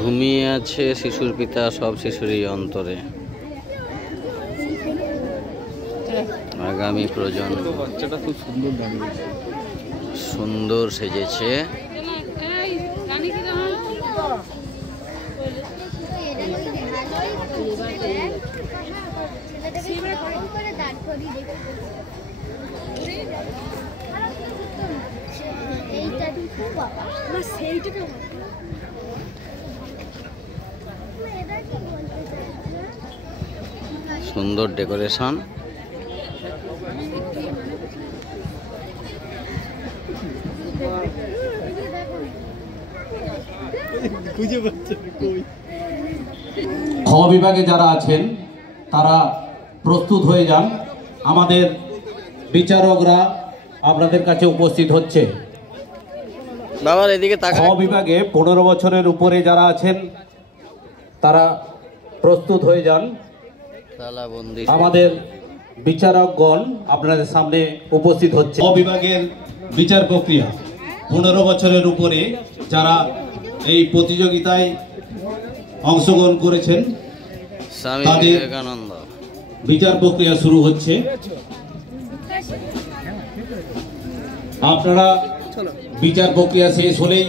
ঘুমিয়ে আছে শিশুর পিতা, সব শিশুরই অন্তরে আগামী প্রজন্ম। বাচ্চাটা খুব সুন্দর সেজেছে। সুন্দর ডেকোরেশন। খ বিভাগে যারা আছেন তারা প্রস্তুত হয়ে যান। আমাদের বিচারকরা আপনাদের কাছে উপস্থিত হচ্ছে। বাবার এদিকে তাকা। খ বিভাগে 15 বছরের উপরে যারা আছেন তারা প্রস্তুত হয়ে যান। আমাদের বিচারকগণ আপনাদের সামনে উপস্থিত হচ্ছে। খ বিভাগের বিচার প্রক্রিয়া 15 বছরের উপরে যারা এই প্রতিযোগিতায় অংশগ্রহণ করেছেন তাদের বিচার প্রক্রিয়া শুরু হচ্ছে। আপনারা বিচার প্রক্রিয়া শেষ হলেই